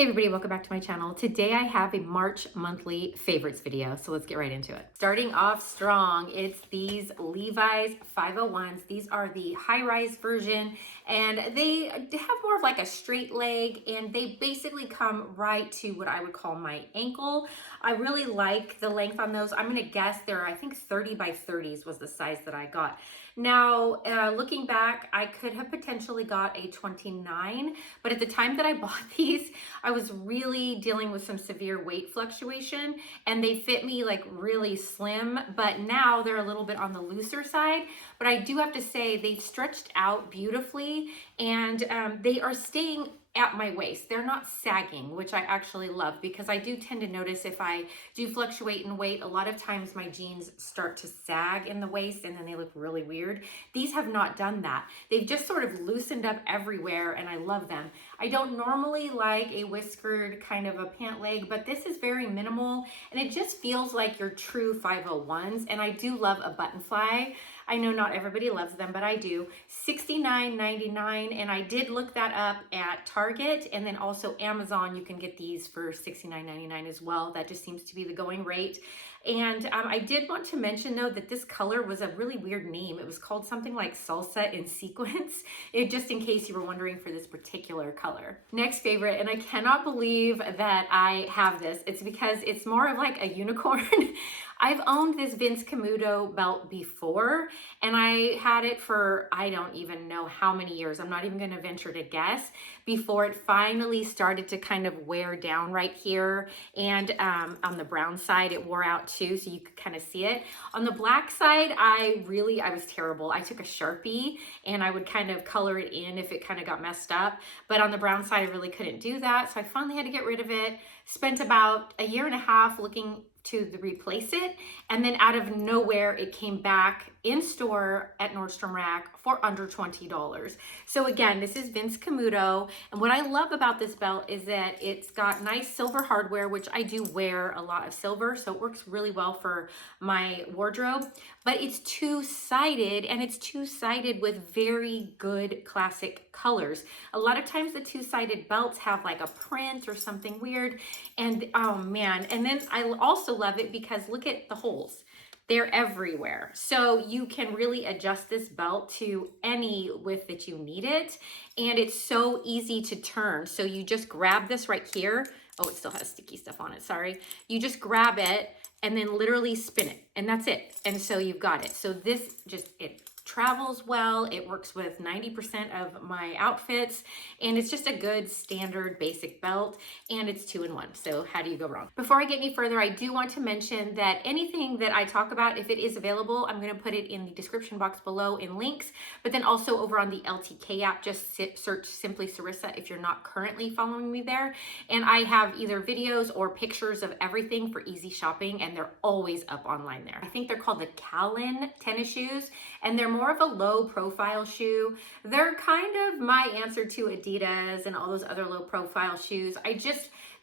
Hey everybody, welcome back to my channel. Today I have a March monthly favorites video, so let's get right into it. Starting off strong, it's these Levi's 501s. These are the high-rise version, and they have more of like a straight leg, and they basically come right to what I would call my ankle. I really like the length on those. I'm gonna guess they're, I think 30 by 30s was the size that I got. Now, looking back, I could have potentially got a 29, but at the time that I bought these, I was really dealing with some severe weight fluctuation and they fit me like really slim, but now they're a little bit on the looser side. But I do have to say they've stretched out beautifully and they are staying at my waist. They're not sagging, which I actually love because I do tend to notice if I do fluctuate in weight, a lot of times my jeans start to sag in the waist and then they look really weird. These have not done that. They've just sort of loosened up everywhere and I love them. I don't normally like a whiskered kind of a pant leg, but this is very minimal and it just feels like your true 501s. And I do love a button fly. I know not everybody loves them, but I do. $69.99, and I did look that up at Target, and then also Amazon, you can get these for $69.99 as well. That just seems to be the going rate. And I did want to mention though that this color was a really weird name. It was called something like salsa in sequins, just in case you were wondering for this particular color. Next favorite, and I cannot believe that I have this. It's because it's more of like a unicorn. I've owned this Vince Camuto belt before, and I had it for, I don't even know how many years. I'm not even gonna venture to guess, before it finally started to kind of wear down right here. And on the brown side, it wore out too, so you could kind of see it. On the black side, I was terrible. I took a Sharpie and I would kind of color it in if it kind of got messed up. But on the brown side, I really couldn't do that. So I finally had to get rid of it. Spent about a year and a half looking to replace it, and then out of nowhere it came back in store at Nordstrom Rack for under $20. So again, this is Vince Camuto, and what I love about this belt is that it's got nice silver hardware, which I do wear a lot of silver, so it works really well for my wardrobe. But it's two-sided, and it's two-sided with very good classic colors. A lot of times the two-sided belts have like a print or something weird, and oh man. And then I also love it because look at the holes. They're everywhere. So you can really adjust this belt to any width that you need it. And it's so easy to turn. So you just grab this right here. Oh, it still has sticky stuff on it, sorry. You just grab it and then literally spin it, and that's it. And so you've got it. So this it travels well. It works with 90% of my outfits, and it's just a good standard basic belt, and it's 2-in-1. So how do you go wrong? Before I get any further, I do want to mention that anything that I talk about, if it is available, I'm going to put it in the description box below in links, but then also over on the LTK app, just search Simply Sarissa if you're not currently following me there. And I have either videos or pictures of everything for easy shopping, and they're always up online there. I think they're called the Kallen tennis shoes, and they're more of a low profile shoe. They're kind of my answer to Adidas and all those other low profile shoes.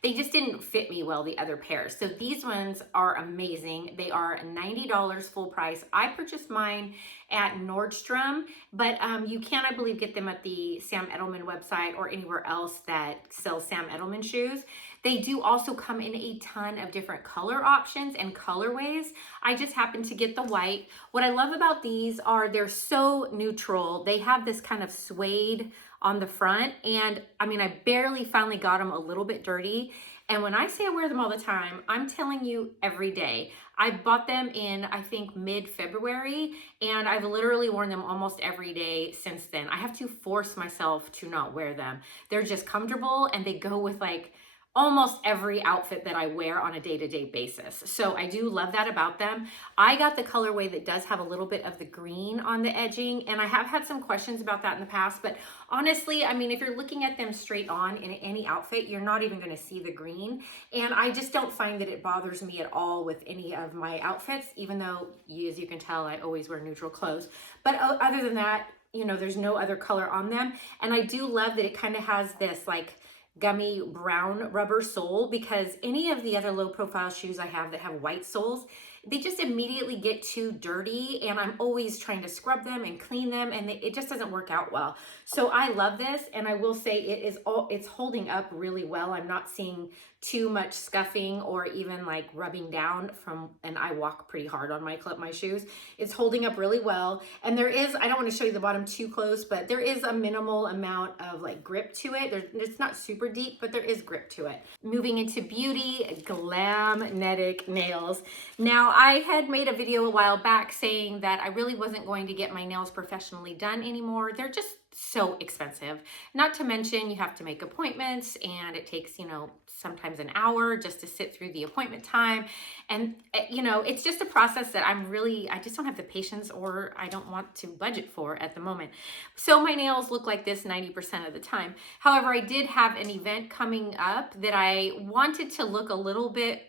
They just didn't fit me well, the other pairs. So these ones are amazing. They are $90 full price. I purchased mine at Nordstrom, but you can, I believe, get them at the Sam Edelman website or anywhere else that sells Sam Edelman shoes. They do also come in a ton of different color options and colorways. I just happened to get the white. What I love about these are they're so neutral. They have this kind of suede on the front, and I mean, I barely finally got them a little bit dirty. And when I say I wear them all the time, I'm telling you every day. I bought them in, I think, mid-February, and I've literally worn them almost every day since then. I have to force myself to not wear them. They're just comfortable, and they go with like almost every outfit that I wear on a day-to-day basis. So I do love that about them. I got the colorway that does have a little bit of the green on the edging, and I have had some questions about that in the past, but honestly, I mean, if you're looking at them straight on in any outfit, you're not even gonna see the green. And I just don't find that it bothers me at all with any of my outfits, even though, as you can tell, I always wear neutral clothes. But other than that, you know, there's no other color on them. And I do love that it kind of has this like gummy brown rubber sole, because any of the other low profile shoes I have that have white soles, they just immediately get too dirty, and I'm always trying to scrub them and clean them, and it just doesn't work out well. So I love this, and I will say it's holding up really well. I'm not seeing too much scuffing or even like rubbing down from, and I walk pretty hard on my shoes. It's holding up really well. And there is, I don't want to show you the bottom too close, but there is a minimal amount of like grip to it. It's not super deep, but there is grip to it. Moving into beauty, Glamnetic Nails. Now, I had made a video a while back saying that I really wasn't going to get my nails professionally done anymore. They're just so expensive. Not to mention you have to make appointments, and it takes, you know, sometimes an hour just to sit through the appointment time. And, you know, it's just a process that I just don't have the patience, or I don't want to budget for at the moment. So my nails look like this 90% of the time. However, I did have an event coming up that I wanted to look a little bit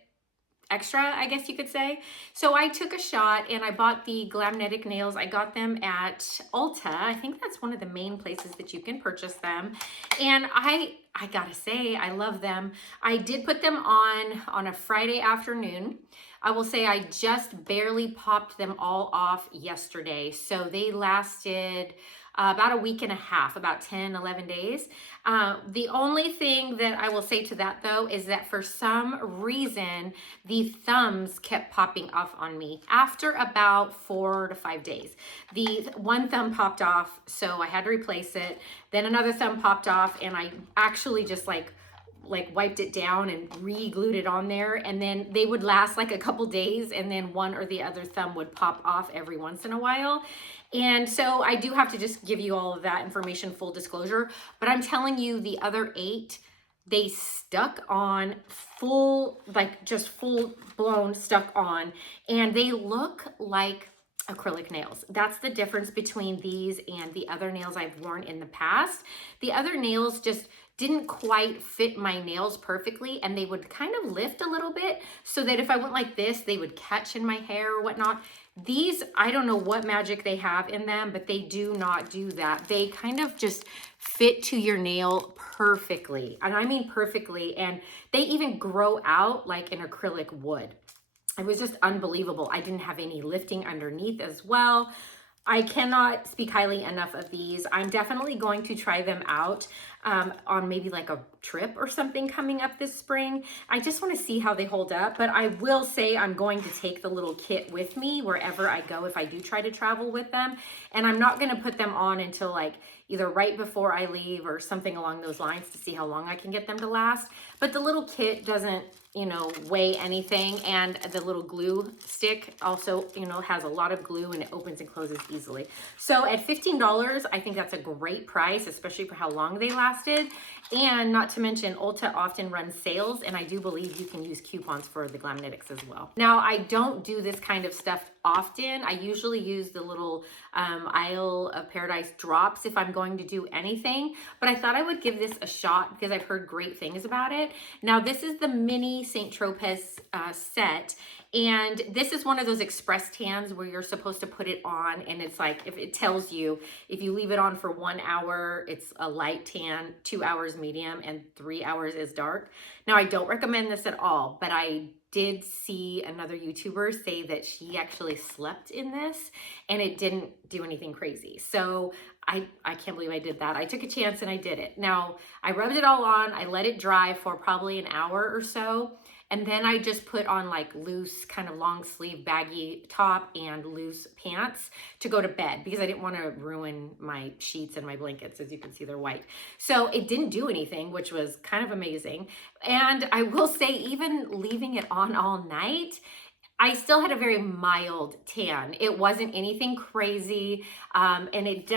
extra, I guess you could say. So I took a shot and I bought the Glamnetic Nails. I got them at Ulta. I think that's one of the main places that you can purchase them. And I gotta say, I love them. I did put them on a Friday afternoon. I will say I just barely popped them all off yesterday. So they lasted about a week and a half, about 10, 11 days. The only thing that I will say to that though, is that for some reason, the thumbs kept popping off on me after about 4 to 5 days. The one thumb popped off, so I had to replace it. Then another thumb popped off, and I actually just like wiped it down and re-glued it on there, and then they would last like a couple days, and then one or the other thumb would pop off every once in a while. And so I do have to just give you all of that information, full disclosure, but I'm telling you, the other 8, they stuck on full, like just full blown stuck on, and they look like acrylic nails. That's the difference between these and the other nails I've worn in the past. The other nails just didn't quite fit my nails perfectly, and they would kind of lift a little bit so that if I went like this, they would catch in my hair or whatnot. These, I don't know what magic they have in them, but they do not do that. They kind of just fit to your nail perfectly, and I mean perfectly, and they even grow out like an acrylic would. It was just unbelievable. I didn't have any lifting underneath as well. I cannot speak highly enough of these. I'm definitely going to try them out on maybe like a trip or something coming up this spring. I just want to see how they hold up, but I will say I'm going to take the little kit with me wherever I go if I do try to travel with them. And I'm not going to put them on until like either right before I leave or something along those lines to see how long I can get them to last. But the little kit doesn't, you know, weigh anything, and the little glue stick also, you know, has a lot of glue, and it opens and closes easily. So at $15, I think that's a great price, especially for how long they lasted. And not to mention, Ulta often runs sales, and I do believe you can use coupons for the Glamnetics as well. Now, I don't do this kind of stuff often. I usually use the little Isle of Paradise drops if I'm going to do anything, but I thought I would give this a shot because I've heard great things about it. Now, this is the mini St. Tropez set, and this is one of those express tans where you're supposed to put it on, and it's like, if it tells you, if you leave it on for 1 hour, it's a light tan, 2 hours medium, and 3 hours is dark. Now, I don't recommend this at all, but I did see another YouTuber say that she actually slept in this and it didn't do anything crazy. So I can't believe I did that. I took a chance and I did it. Now, I rubbed it all on. I let it dry for probably an hour or so. And then I just put on like loose, kind of long sleeve baggy top and loose pants to go to bed because I didn't want to ruin my sheets and my blankets. As you can see, they're white. So it didn't do anything, which was kind of amazing. And I will say, even leaving it on all night, I still had a very mild tan. It wasn't anything crazy. And it's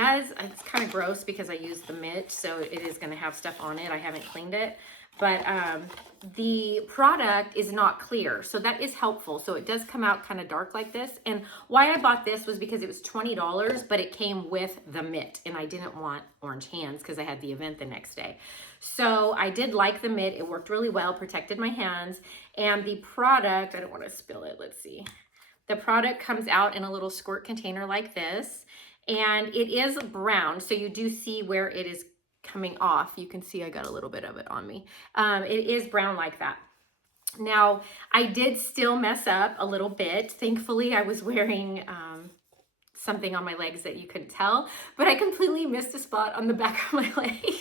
kind of gross because I used the mitt, so it is gonna have stuff on it. I haven't cleaned it. But the product is not clear, so that is helpful. So it does come out kind of dark like this. And why I bought this was because it was $20, but it came with the mitt, and I didn't want orange hands because I had the event the next day. So I did like the mitt. It worked really well, protected my hands. And the product, I don't want to spill it, let's see. The product comes out in a little squirt container like this, and it is brown, so you do see where it is coming off. You can see I got a little bit of it on me. It is brown like that. Now, I did still mess up a little bit. Thankfully, I was wearing something on my legs that you couldn't tell, but I completely missed a spot on the back of my leg.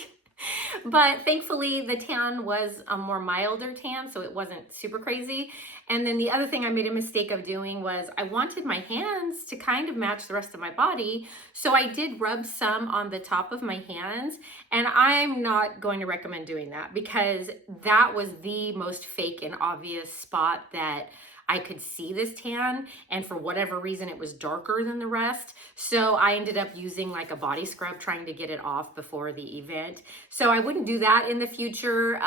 But thankfully the tan was a more milder tan, so it wasn't super crazy. And then the other thing I made a mistake of doing was I wanted my hands to kind of match the rest of my body. So I did rub some on the top of my hands, and I'm not going to recommend doing that because that was the most fake and obvious spot that I could see this tan, and for whatever reason it was darker than the rest. So I ended up using like a body scrub trying to get it off before the event. So I wouldn't do that in the future.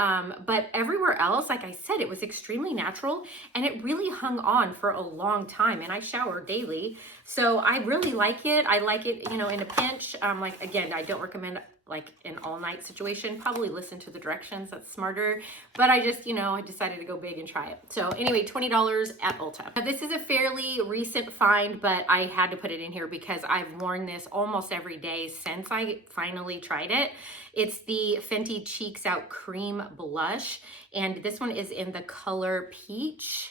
But everywhere else, like I said, it was extremely natural and it really hung on for a long time, and I shower daily. So I really like it. I like it, you know, in a pinch. Like again, I don't recommend like an all-night situation. Probably listen to the directions, that's smarter. But I just, you know, I decided to go big and try it. So anyway, $20 at Ulta. Now, this is a fairly recent find, but I had to put it in here because I've worn this almost every day since I finally tried it. It's the Fenty Cheeks Out Cream Blush, and this one is in the color Peach.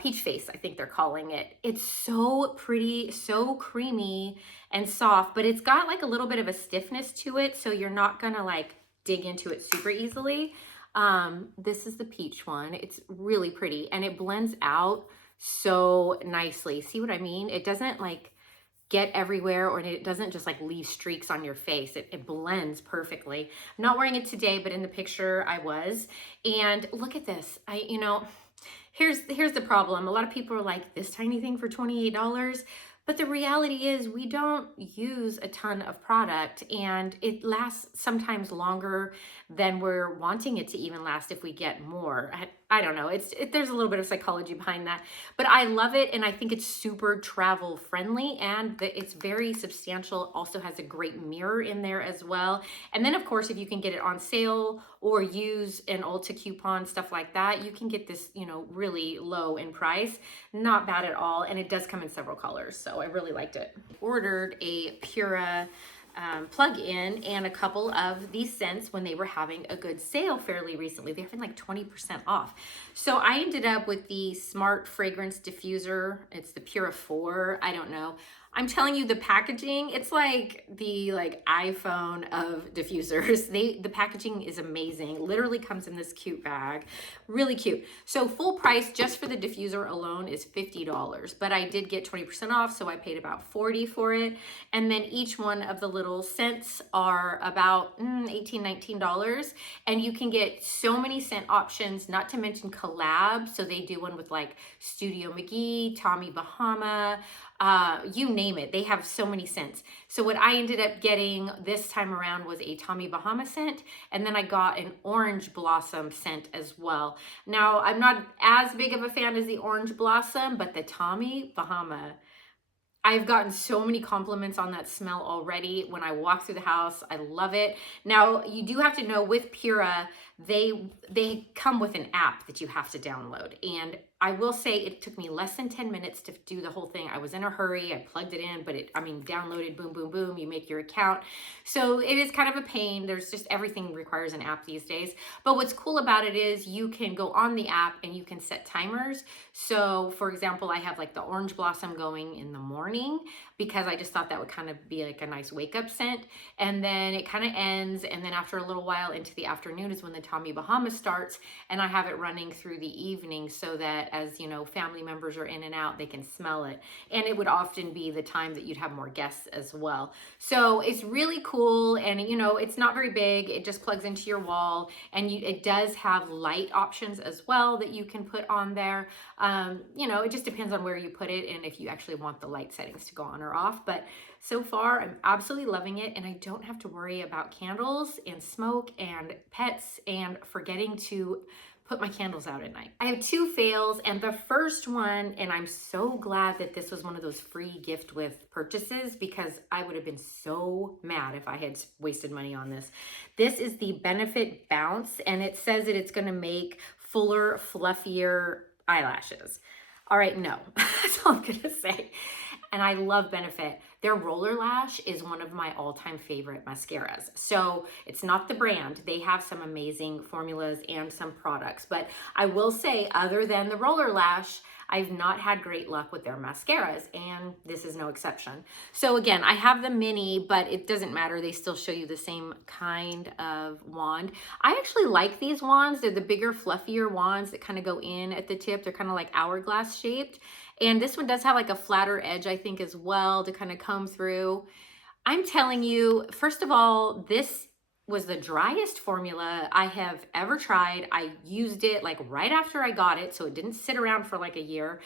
Peach Face, I think they're calling it. It's so pretty, so creamy and soft, but it's got like a little bit of a stiffness to it, so you're not gonna like dig into it super easily. This is the peach one. It's really pretty and it blends out so nicely. See what I mean? It doesn't like get everywhere, or it doesn't just like leave streaks on your face. It blends perfectly. I'm not wearing it today, but in the picture I was. And look at this. You know, here's the problem. A lot of people are like, this tiny thing for $28. But the reality is we don't use a ton of product, and it lasts sometimes longer than we're wanting it to even last if we get more. I don't know. There's a little bit of psychology behind that, but I love it, and I think it's super travel friendly, and it's very substantial. Also has a great mirror in there as well. And then of course, if you can get it on sale or use an Ulta coupon, stuff like that, you can get this, you know, really low in price. Not bad at all, and it does come in several colors, so I really liked it. Ordered a Pura plug-in and a couple of these scents when they were having a good sale fairly recently. They're having like 20% off. So I ended up with the Smart Fragrance Diffuser. It's the Pura 4. I don't know. I'm telling you, the packaging, it's like the iPhone of diffusers. The packaging is amazing. Literally comes in this cute bag. Really cute. So full price just for the diffuser alone is $50, but I did get 20% off, so I paid about $40 for it. And then each one of the little scents are about $18, $19, and you can get so many scent options, not to mention collabs. So they do one with like Studio McGee, Tommy Bahama, you name it. They have so many scents. So what I ended up getting this time around was a Tommy Bahama scent, and then I got an orange blossom scent as well. Now, I'm not as big of a fan as the orange blossom, but the Tommy Bahama, I've gotten so many compliments on that smell already when I walk through the house. I love it. Now, you do have to know with Pura, they come with an app that you have to download. And I will say it took me less than 10 minutes to do the whole thing. I was in a hurry. I plugged it in, but downloaded, boom, boom, boom. You make your account. So it is kind of a pain. There's just everything requires an app these days. But what's cool about it is you can go on the app and you can set timers. So for example, I have like the orange blossom going in the morning because I just thought that would kind of be like a nice wake up scent. And then it kind of ends. And then after a little while into the afternoon is when the Tommy Bahama starts, and I have it running through the evening so that as you know, family members are in and out, they can smell it. And it would often be the time that you'd have more guests as well. So it's really cool, and you know, it's not very big. It just plugs into your wall, and it does have light options as well that you can put on there. You know, it just depends on where you put it and if you actually want the light settings to go on or off. But so far, I'm absolutely loving it, and I don't have to worry about candles and smoke and pets and forgetting to put my candles out at night. I have two fails, and the first one, and I'm so glad that this was one of those free gift with purchases because I would have been so mad if I had wasted money on this. This is the Benefit Bounce, and it says that it's gonna make fuller, fluffier eyelashes. All right, no, that's all I'm gonna say. And I love Benefit. Their Roller Lash is one of my all-time favorite mascaras. So it's not the brand. They have some amazing formulas and some products. But I will say, other than the Roller Lash, I've not had great luck with their mascaras, and this is no exception. So again, I have the mini, but it doesn't matter. They still show you the same kind of wand. I actually like these wands. They're the bigger, fluffier wands that kind of go in at the tip. They're kind of like hourglass shaped. And this one does have like a flatter edge, I think, as well to kind of comb through. I'm telling you, first of all, this was the driest formula I have ever tried. I used it like right after I got it, so it didn't sit around for like a year.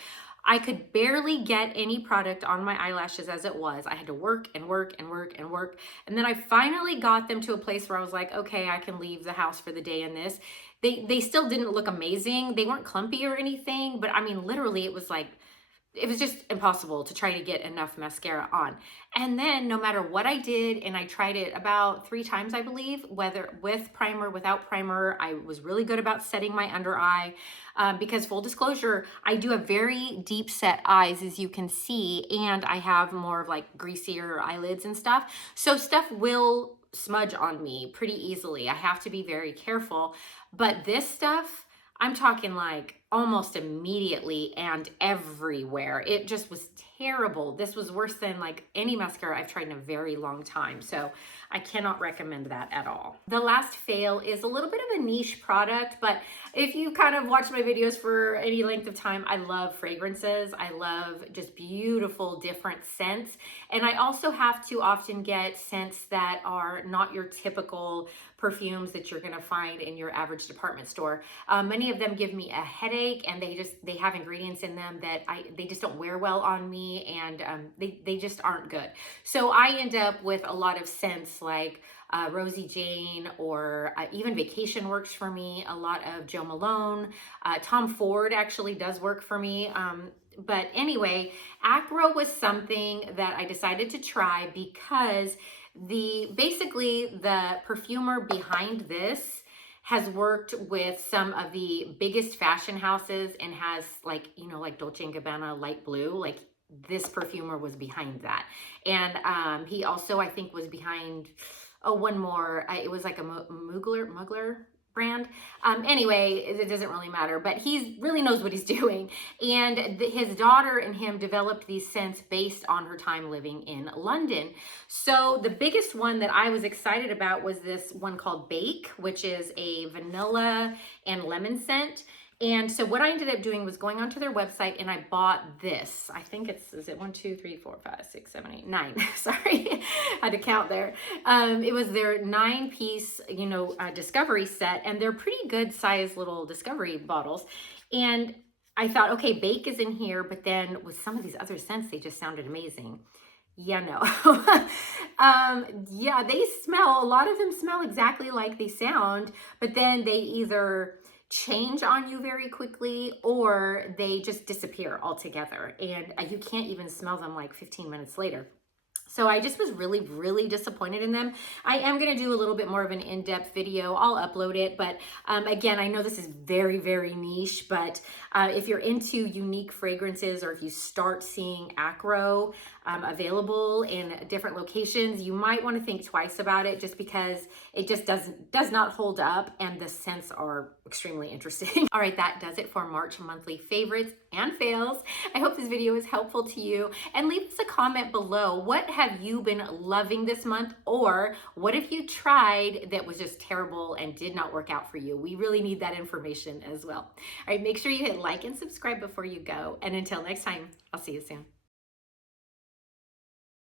I could barely get any product on my eyelashes as it was. I had to work and work and work and work. And then I finally got them to a place where I was like, okay, I can leave the house for the day in this. They still didn't look amazing. They weren't clumpy or anything, but I mean, literally it was like, it was just impossible to try to get enough mascara on. And then no matter what I did, and I tried it about 3 times, I believe, whether with primer, without primer, I was really good about setting my under eye because full disclosure, I do have very deep set eyes, as you can see, and I have more of like greasier eyelids and stuff. So stuff will smudge on me pretty easily. I have to be very careful. But this stuff, I'm talking like almost immediately and everywhere. It just was terrible. This was worse than like any mascara I've tried in a very long time. So I cannot recommend that at all. The last fail is a little bit of a niche product, but if you kind of watch my videos for any length of time, I love fragrances. I love just beautiful different scents. And I also have to often get scents that are not your typical perfumes that you're gonna find in your average department store. Many of them give me a headache, and they have ingredients in them that they just don't wear well on me, and they just aren't good. So I end up with a lot of scents like Rosie Jane, or even Vacation works for me, a lot of Joe Malone. Tom Ford actually does work for me. But anyway, Acro was something that I decided to try because basically the perfumer behind this has worked with some of the biggest fashion houses and has like, you know, like Dolce & Gabbana light blue, like this perfumer was behind that. And he also, I think, was behind, oh, one more, it was like a Mugler brand. Anyway, it doesn't really matter, but he really knows what he's doing. And his daughter and him developed these scents based on her time living in London. So the biggest one that I was excited about was this one called Bake, which is a vanilla and lemon scent. And so what I ended up doing was going onto their website, and I bought this. I think is it 1, 2, 3, 4, 5, 6, 7, 8, 9. Sorry, I had to count there. It was their 9-piece, you know, discovery set, and they're pretty good sized little discovery bottles. And I thought, okay, Bake is in here, but then with some of these other scents, they just sounded amazing. Yeah, no. Yeah, a lot of them smell exactly like they sound, but then they either change on you very quickly or they just disappear altogether, and you can't even smell them like 15 minutes later. So I just was really, really disappointed in them. I am going to do a little bit more of an in-depth video. I'll upload it. But again, I know this is very, very niche, but if you're into unique fragrances, or if you start seeing Acro available in different locations, you might want to think twice about it, just because it just does not hold up, and the scents are extremely interesting. All right, that does it for March monthly favorites and fails. I hope this video is helpful to you, and leave us a comment below. What have you been loving this month, or what have you tried that was just terrible and did not work out for you? We really need that information as well. All right, make sure you hit like and subscribe before you go, and until next time, I'll see you soon.